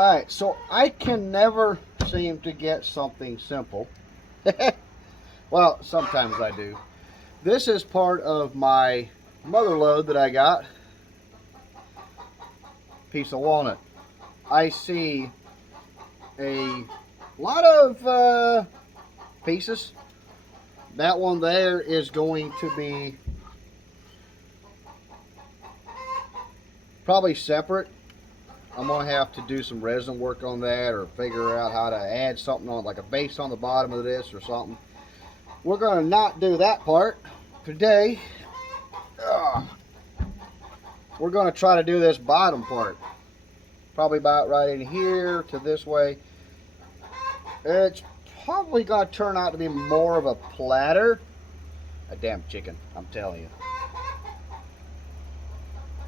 Alright, so I can never seem to get something simple. Well, sometimes I do. This is part of my mother load that I got. Piece of walnut. I see a lot of pieces. That one there is going to be probably separate. I'm going to have to do some resin work on that, or figure out how to add something on, like a base on the bottom of this or something. We're going to not do that part today. We're going to try to do this bottom part. Probably about right in here to this way. It's probably going to turn out to be more of a platter. A damn chicken, I'm telling you.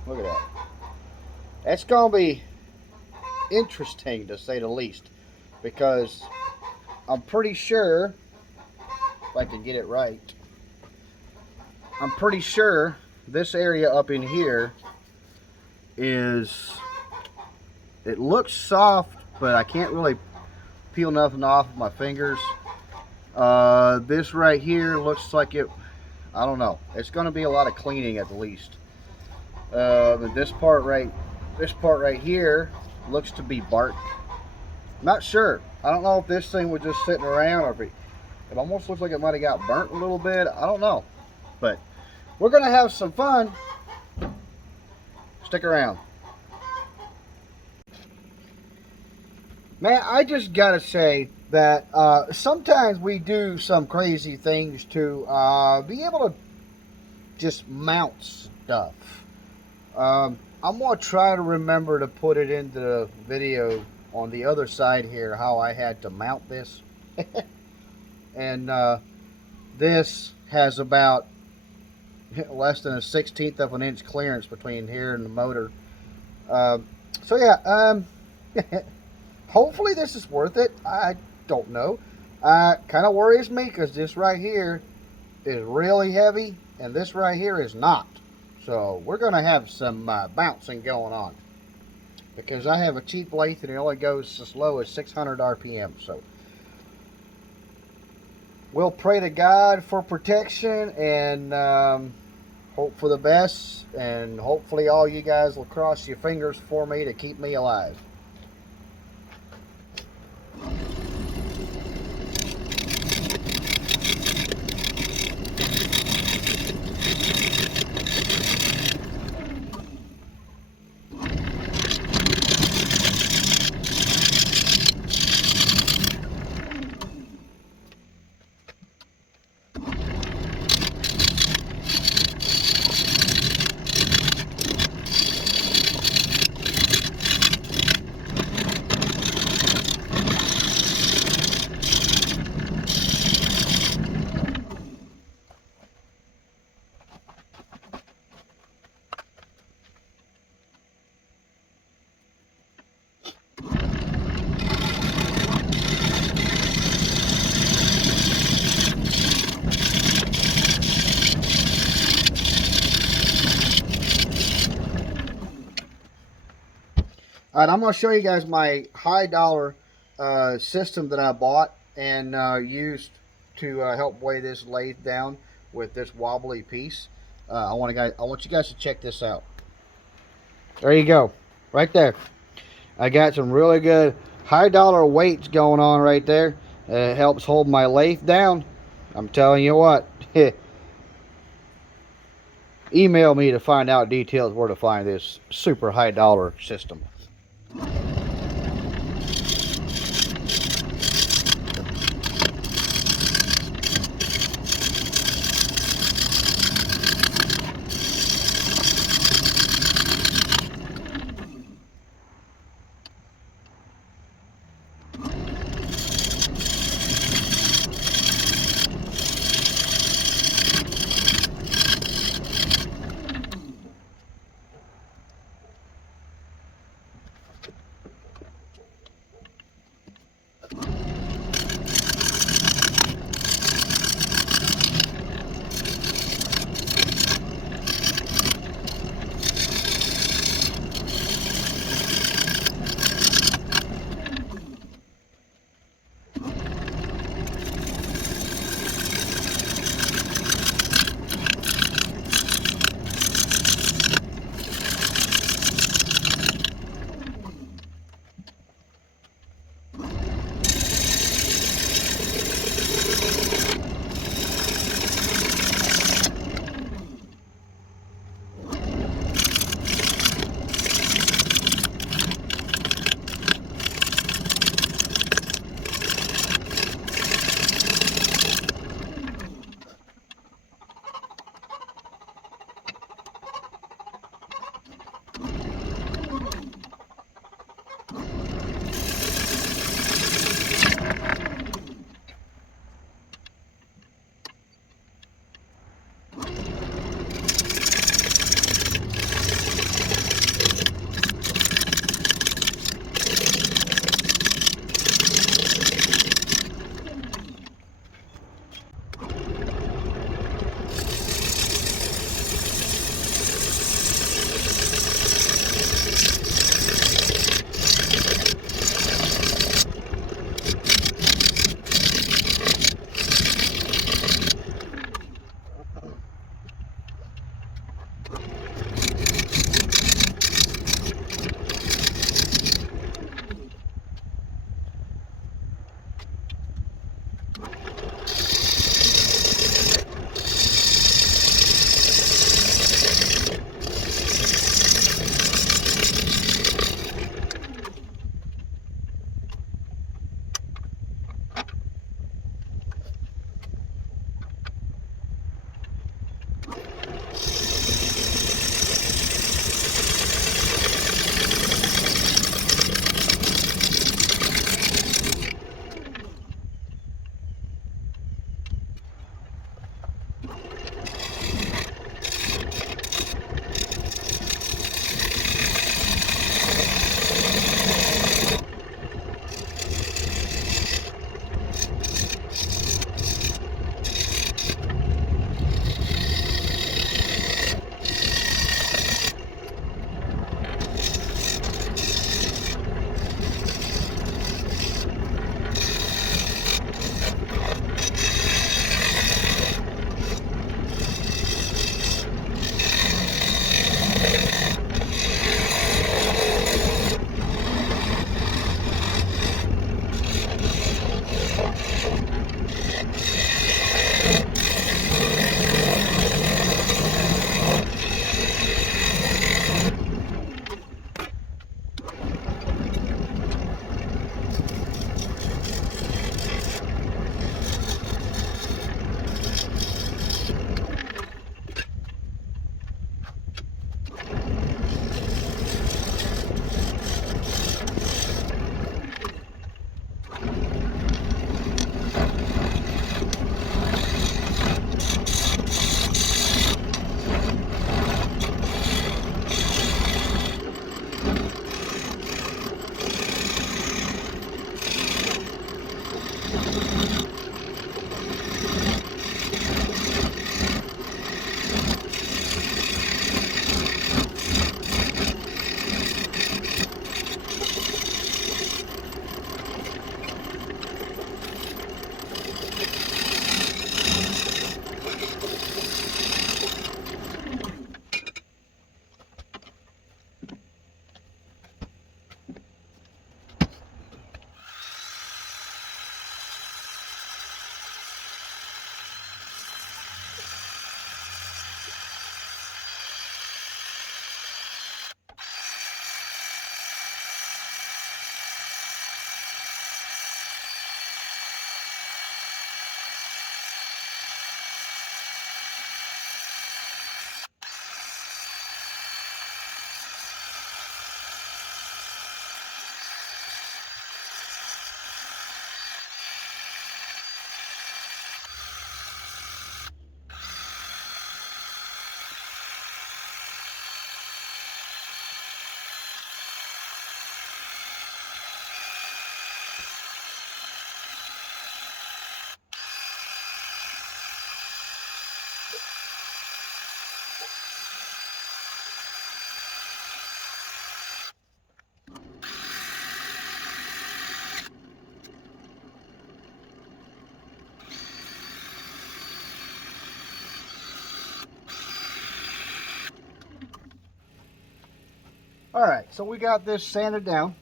Look at that. That's going to be interesting, to say the least, because I'm pretty sure, if I can get it right, I'm pretty sure this area up in here is, it looks soft, but I can't really peel nothing off of my fingers. This right here looks like it, I don't know, it's going to be a lot of cleaning at the least. But this part right here looks to be bark. Not sure. I don't know if this thing was just sitting around, or if it almost looks like it might have got burnt a little bit. I don't know. But we're going to have some fun. Stick around. Man, I just got to say that sometimes we do some crazy things to be able to just mount stuff. I'm going to try to remember to put it into the video on the other side here, how I had to mount this. And this has about less than a 1/16 of an inch clearance between here and the motor. So yeah, hopefully this is worth it. I don't know. Kind of worries me because this right here is really heavy and this right here is not. So we're going to have some bouncing going on, because I have a cheap lathe and it only goes as low as 600 RPM. So we'll pray to God for protection and hope for the best, and hopefully all you guys will cross your fingers for me to keep me alive. Alright, I'm going to show you guys my high dollar system that I bought and used to help weigh this lathe down with this wobbly piece. I want you guys to check this out. There you go, right there. I got some really good high dollar weights going on right there. It helps hold my lathe down. I'm telling you what. Email me to find out details where to find this super high dollar system. All right, so we got this sanded down.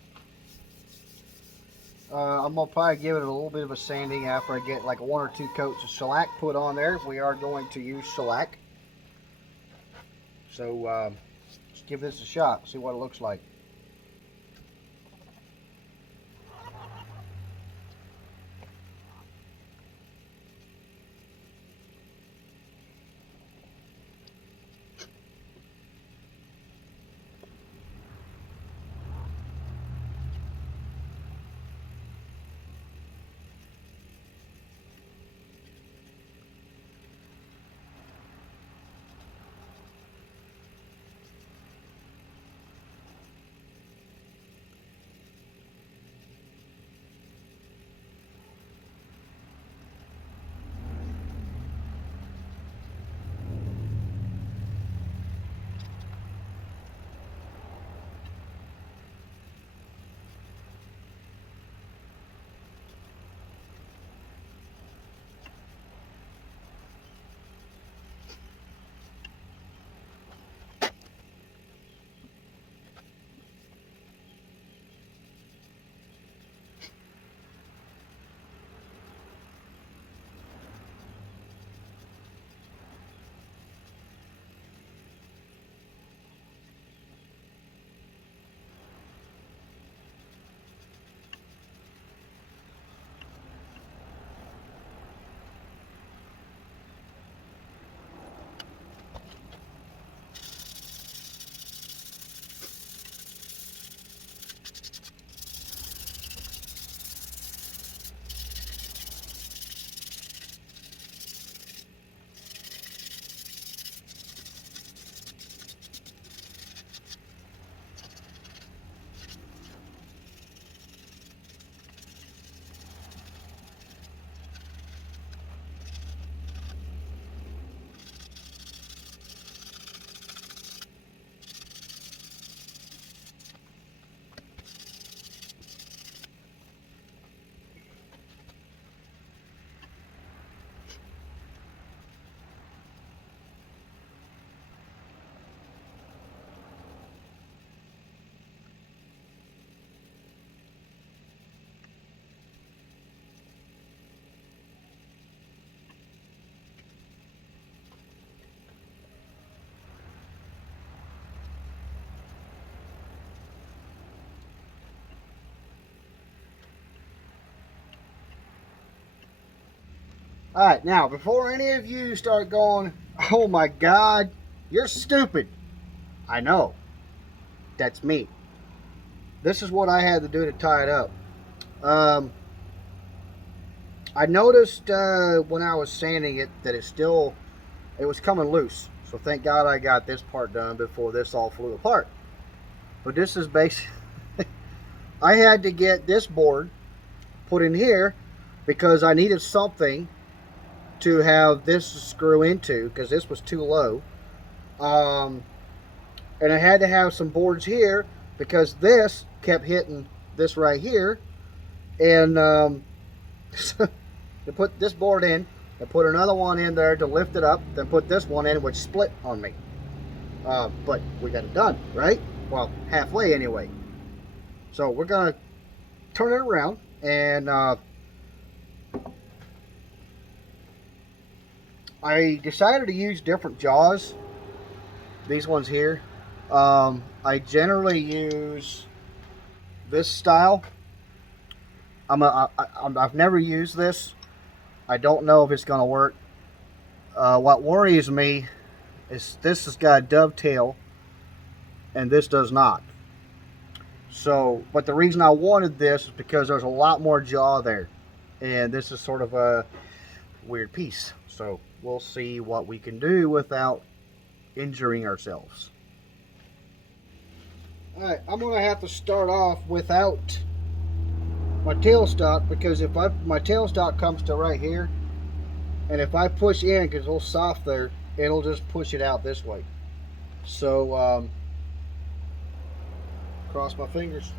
I'm gonna probably give it a little bit of a sanding after I get like one or two coats of shellac put on there. We are going to use shellac. So let's give this a shot, see what it looks like. All right, now before any of you start going, oh my God, you're stupid. I know, that's me. This is what I had to do to tie it up. Um, I noticed when I was sanding it that it was coming loose. So thank God I got this part done before this all flew apart. But this is basic. I had to get this board put in here because I needed something to have this screw into because this was too low. Um, and I had to have some boards here because this kept hitting this right here. And to put this board in, and put another one in there to lift it up, then put this one in, which split on me. But we got it done, right? Well, halfway anyway. So we're gonna turn it around, and I decided to use different jaws. These ones here. I generally use this style. I've never used this. I don't know if it's gonna work. What worries me is this has got a dovetail, and this does not. So, but the reason I wanted this is because there's a lot more jaw there, and this is sort of a weird piece. So we'll see what we can do without injuring ourselves. All right, I'm gonna have to start off without my tailstock because if my tailstock comes to right here, and if I push in because it's a little soft there, it'll just push it out this way. So cross my fingers.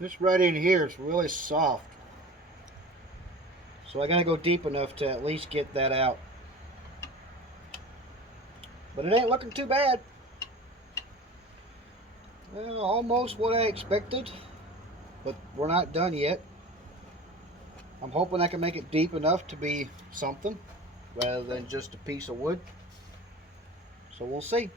This right in here is really soft. So I gotta go deep enough to at least get that out. But it ain't looking too bad. Well, almost what I expected, but we're not done yet. I'm hoping I can make it deep enough to be something rather than just a piece of wood. So we'll see.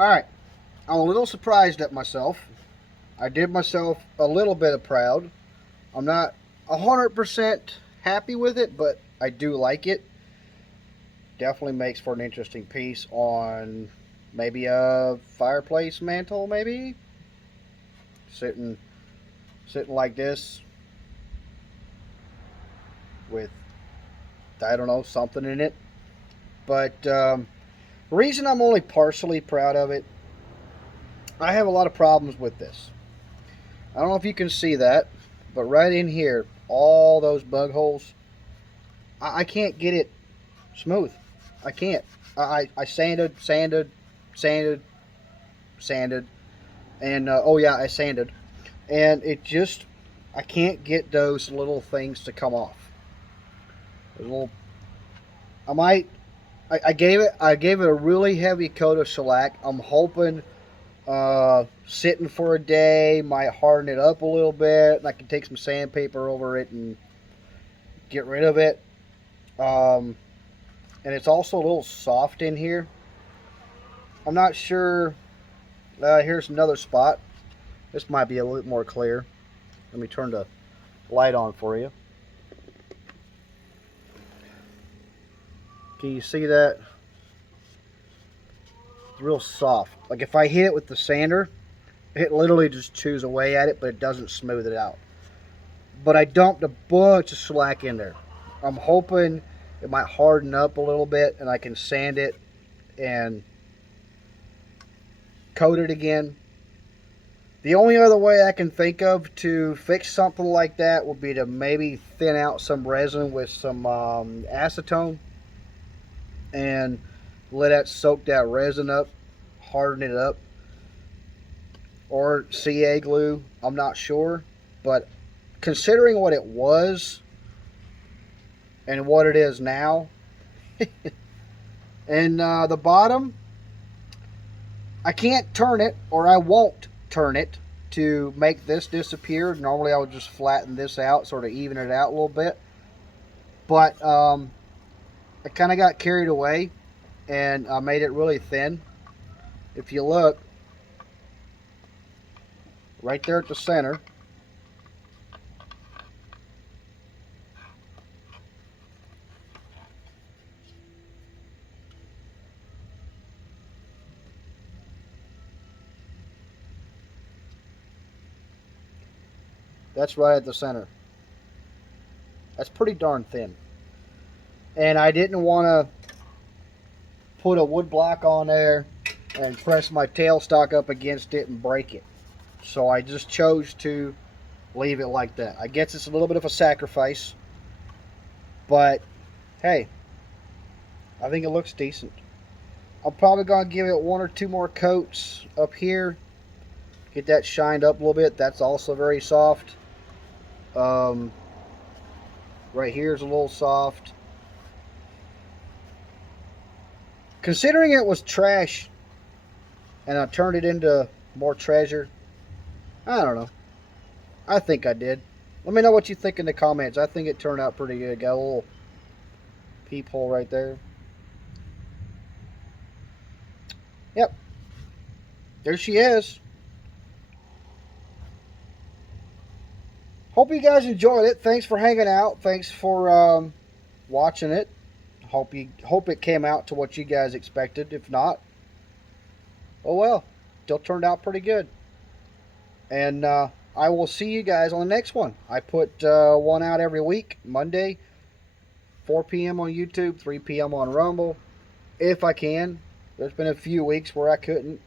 Alright, I'm a little surprised at myself. I did myself a little bit of proud. I'm not 100% happy with it, but I do like it. Definitely makes for an interesting piece on maybe a fireplace mantle, maybe? Sitting like this with, I don't know, something in it. But the reason I'm only partially proud of it, I have a lot of problems with this. I don't know if you can see that, but right in here, all those bug holes, I can't get it smooth. I can't. I sanded, and oh yeah, I sanded, and it just, I can't get those little things to come off. Those little, I might, I gave it a really heavy coat of shellac. I'm hoping sitting for a day might harden it up a little bit, and I can take some sandpaper over it and get rid of it. And it's also a little soft in here. I'm not sure. Here's another spot. This might be a little more clear. Let me turn the light on for you. Can you see that? It's real soft. Like if I hit it with the sander, it literally just chews away at it, but it doesn't smooth it out. But I dumped a bunch of shellac in there. I'm hoping it might harden up a little bit and I can sand it and coat it again. The only other way I can think of to fix something like that would be to maybe thin out some resin with some acetone and let that soak that resin up, harden it up, or CA glue. I'm not sure, but considering what it was and what it is now, and the bottom, I can't turn it, or I won't turn it to make this disappear. Normally I would just flatten this out, sort of even it out a little bit, but I kind of got carried away and I made it really thin. If you look right there at the center, that's right at the center. That's pretty darn thin. And I didn't want to put a wood block on there and press my tailstock up against it and break it. So I just chose to leave it like that. I guess it's a little bit of a sacrifice, but hey, I think it looks decent. I'm probably going to give it one or two more coats up here, get that shined up a little bit. That's also very soft. Right here is a little soft. Considering it was trash and I turned it into more treasure, I don't know. I think I did. Let me know what you think in the comments. I think it turned out pretty good. Got a little peephole right there. Yep. There she is. Hope you guys enjoyed it. Thanks for hanging out. Thanks for watching it. Hope it came out to what you guys expected. If not, oh well. Still turned out pretty good. And I will see you guys on the next one. I put one out every week. Monday, 4 p.m. on YouTube, 3 p.m. on Rumble. If I can. There's been a few weeks where I couldn't.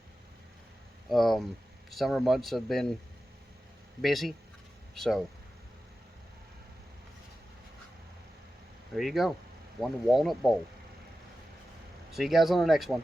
Summer months have been busy. So, there you go. One walnut bowl. See you guys on the next one.